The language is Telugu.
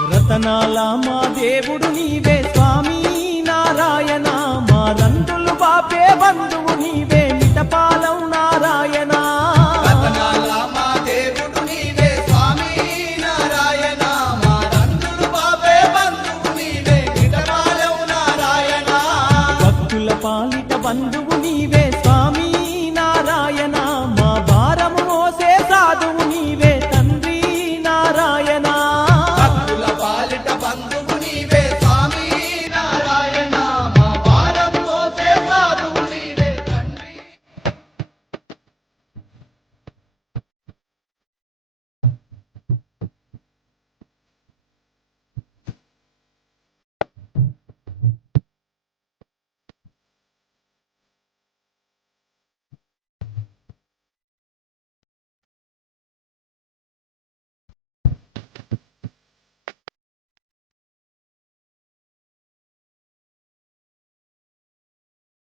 రతనాల మా దేవుడు నీవే స్వామి నారాయణ, మా రందులు బాపే బంధువు నీవే మిటపాలం నారాయణ.